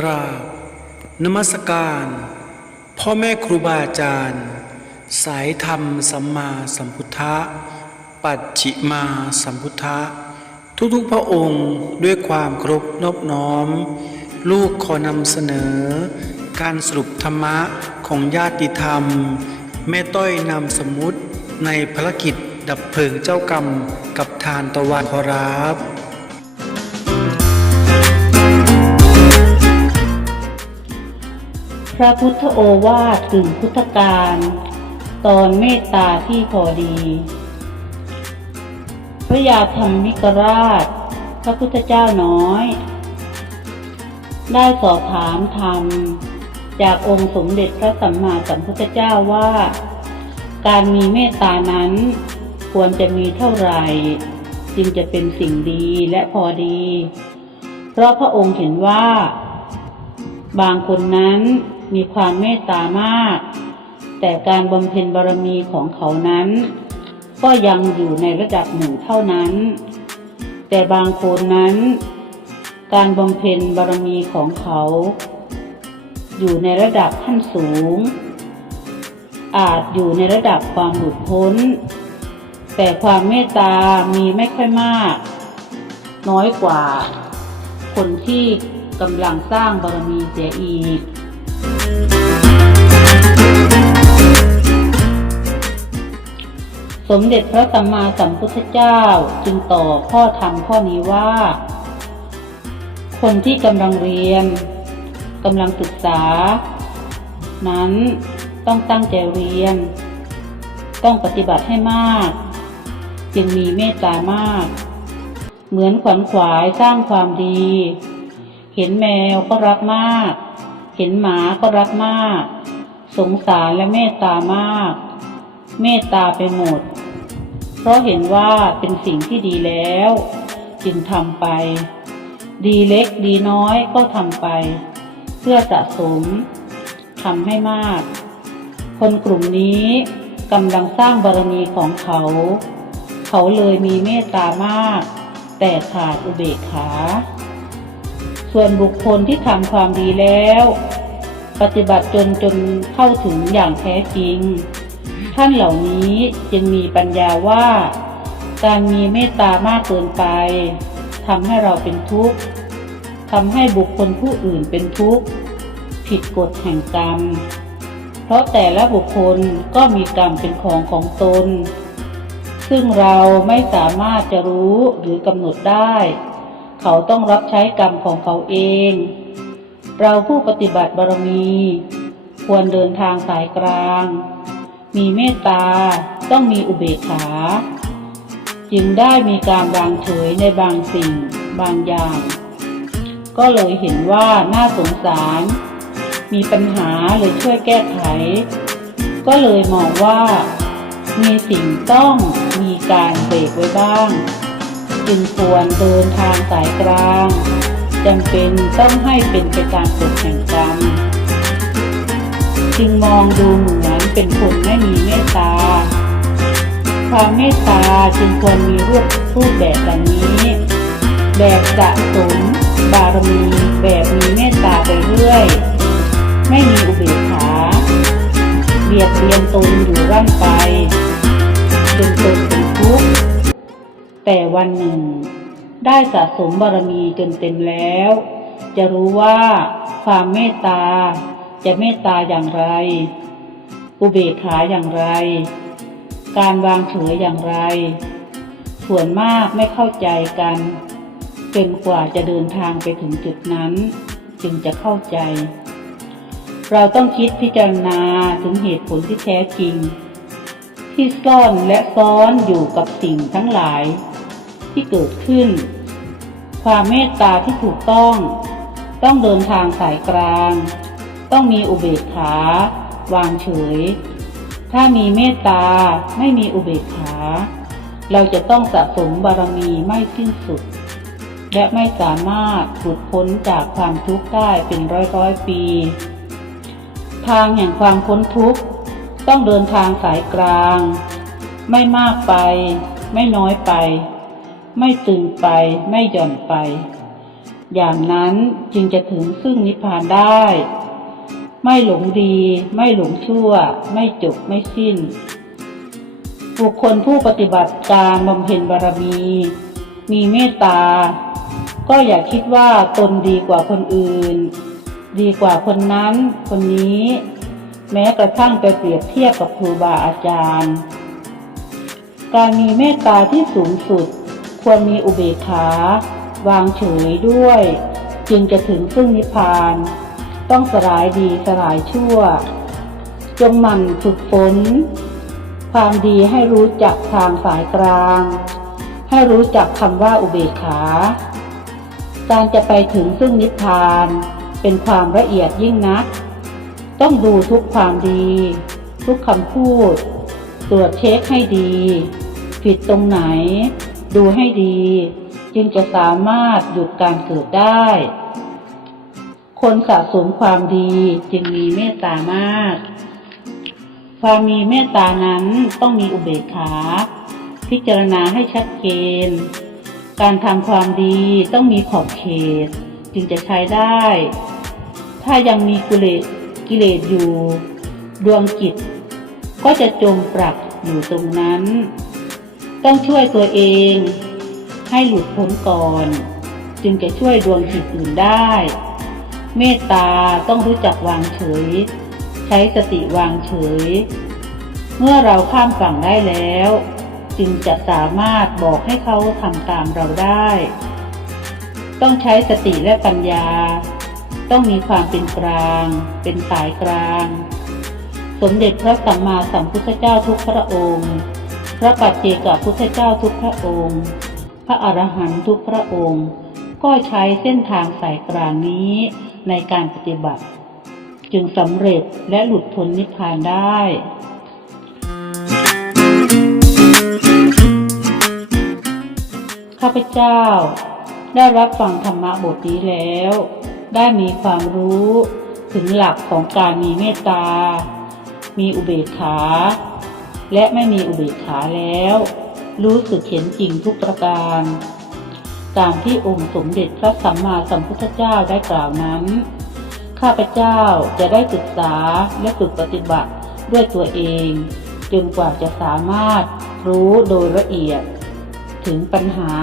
กราบนมัสการ พ่อแม่ครูบาอาจารย์ สายธรรมสัมมาสัมพุทธะ ปัจฉิมาสัมพุทธะ ทุกๆพระองค์ด้วยความเคารพนอบน้อม ลูกขอนำเสนอ การสรุปธรรมะของญาติธรรม แม่ต้อยนำสมมุติในภารกิจดับเพลิงเจ้ากรรมกับทานตะวันขอรับ พระพุทธโอวาทถึงพุทธการ ตอนเมตตาที่พอดี พระยาธรรมิกราช พระพุทธเจ้าน้อย ได้สอบถามธรรม จากองค์สมเด็จพระสัมมาสัมพุทธเจ้าว่า การมีเมตตานั้นควรจะมีเท่าไหร่ จึงจะเป็นสิ่งดีและพอดี เพราะพระองค์เห็นว่า บางคนนั้น มีความเมตตามาก แต่การบำเพ็ญบารมีของเขานั้น ก็ยังอยู่ในระดับหนึ่งเท่านั้น แต่บางคนนั้น การบำเพ็ญบารมีของเขา อยู่ในระดับขั้นสูง อาจอยู่ในระดับความหลุดพ้น แต่ความเมตตามีไม่ค่อยมาก น้อยกว่าคนที่กำลังสร้างบารมีเสียอีก สมเด็จพระสัมมาสัมพุทธเจ้าจึงตอบข้อธรรมข้อนี้ว่า คนที่กำลังเรียนกำลังศึกษา นั้นต้องตั้งใจเรียน ต้องปฏิบัติให้มาก จึงมีเมตตามาก เหมือนขวัญขวายสร้างความดี เห็นแมวก็รักมาก เห็นหมาก็รักมาก สงสารและเมตตามาก เมตตาไปหมด เพราะเห็นว่าเป็นสิ่งที่ดีแล้ว จึงทำไป ดีเล็กดีน้อยก็ทำไป เพื่อสะสมทำให้มาก คนกลุ่มนี้กำลังสร้างบารมีของเขา เขาเลยมีเมตตามาก แต่ขาดอุเบกขา ส่วนบุคคลที่ทำความดีแล้ว ปฏิบัติจนจนเข้าถึงอย่างแท้จริง ท่านเหล่านี้จึงมีปัญญาว่า การมีเมตตามากเกินไปทำให้เราเป็นทุกข์ทำให้บุคคลผู้อื่นเป็นทุกข์ผิดกฎแห่งกรรม เพราะแต่ละบุคคลก็มีกรรมเป็นของของตน ซึ่งเราไม่สามารถจะรู้หรือกำหนดได้ เขาต้องรับใช้กรรมของเขาเอง เราผู้ปฏิบัติบารมี ควรเดินทางสายกลาง มีเมตตาต้องมีอุเบกขา จึงได้มีการวางเฉยในบางสิ่งบางอย่าง ก็เลยเห็นว่าน่าสงสาร มีปัญหาเลยช่วยแก้ไข ก็เลยมองว่า มีสิ่งต้องมีการเบรกไว้บ้าง จึงควรเดินทางสายกลางจำเป็นต้องให้เป็นไปตามกฎแห่งกรรมจึงมองดูเหมือนเป็นคนไม่มีเมตตา ความเมตตาจึงควรมีรูปรูปแบบดังนี้ แบบสะสมบารมีแบบมีเมตตาไปเรื่อย ไม่มีอุเบกขาเบียดเบียนตนอยู่ร่ำไป แต่วันหนึ่ง ได้สะสมบารมีจนเต็มแล้ว จะรู้ว่าความเมตตา จะเมตตาอย่างไร อุเบกขาอย่างไร การวางเฉยอย่างไร ส่วนมากไม่เข้าใจกันจนกว่าจะเดินทางไปถึงจุดนั้น จึงจะเข้าใจ เราต้องคิดพิจารณาถึงเหตุผลที่แท้จริง ที่ซ่อนและซ้อนอยู่กับสิ่งทั้งหลาย ที่เกิดขึ้น ความเมตตาที่ถูกต้อง ต้องเดินทางสายกลาง ต้องมีอุเบกขา วางเฉย ถ้ามีเมตตาไม่มีอุเบกขา เราจะต้องสะสมบารมีไม่สิ้นสุด และไม่สามารถหลุดพ้นจากความทุกข์ได้เป็นร้อยร้อยปี ทางแห่งความพ้นทุกข์ต้องเดินทางสายกลาง ไม่มากไป ไม่น้อยไป ไม่ตึงไปไม่หย่อนไป อย่างนั้นจึงจะถึงซึ่งนิพพานได้ ไม่หลงดี ไม่หลงชั่ว ไม่จบไม่สิ้น บุคคลผู้ปฏิบัติการบำเพ็ญบารมี มีเมตตา ก็อย่าคิดว่าตนดีกว่าคนอื่น ดีกว่าคนนั้นคนนี้ แม้กระทั่งไปเปรียบเทียบกับครูบาอาจารย์ การมีเมตตาที่สูงสุด ควรมีอุเบกขาวางเฉยด้วย จึงจะถึงซึ่งนิพพาน ต้องสลายดีสลายชั่ว จงหมั่นฝึกฝนความดีให้รู้จักทางสายกลาง ให้รู้จักคำว่าอุเบกขา การจะไปถึงซึ่งนิพพานเป็นความละเอียดยิ่งนัก ต้องดูทุกความดี ทุกคำพูด ตรวจเช็คให้ดี ผิดตรงไหน ดูให้ดี จึงจะสามารถหยุดการเกิดได้ คนสะสมความดีจึงมีเมตตามาก ความมีเมตตานั้นต้องมีอุเบกขา พิจารณาให้ชัดเจน การทำความดีต้องมีขอบเขต จึงจะใช้ได้ ถ้ายังมีกิเลสกิเลสอยู่ ดวงจิตก็จะจมปลักอยู่ตรงนั้น ต้องช่วยตัวเอง ให้หลุดพ้นก่อน จึงจะช่วยดวงจิตอื่นได้ เมตตาต้องรู้จักวางเฉย ใช้สติวางเฉย เมื่อเราข้ามฝั่งได้แล้ว จึงจะสามารถบอกให้เขาทำตามเราได้ ต้องใช้สติและปัญญา ต้องมีความเป็นกลาง เป็นสายกลาง สมเด็จพระสัมมาสัมพุทธเจ้าทุกพระองค์ พระปัจเจกพุทธเจ้าทุกพระองค์ พระอรหันตุกพระองค์ ก็ใช้เส้นทางสายกลางนี้ในการปฏิบัติ จึงสำเร็จและหลุดพ้นนิพพานได้ข้าพเจ้า ได้รับฟังธรรมะบทนี้แล้ว ได้มีความรู้ถึงหลักของการมีเมตตา มีอุเบกขา และไม่มีอุเบกขาแล้ว รู้สึกเห็นจริงทุกประการตามที่องค์สมเด็จพระสัมมาสัมพุทธเจ้าได้กล่าวนั้น ข้าพเจ้าจะได้ศึกษาและฝึกปฏิบัติด้วยตัวเองจนกว่าจะสามารถรู้โดยละเอียด ถึงปัญหา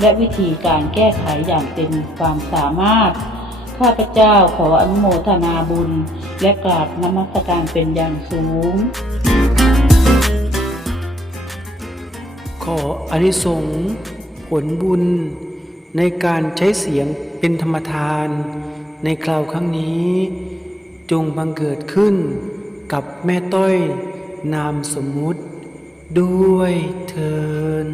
และวิธีการแก้ไขอย่างเต็มความสามารถ ข้าพเจ้าขออนุโมทนาบุญและกราบนมัสการเป็นอย่างสูง ขออนิสงส์ผลบุญ ในการใช้เสียงเป็นธรรมทาน ในคราวครั้งนี้ จงบังเกิดขึ้นกับแม่ต้อยนามสมมุติ ด้วยเทิน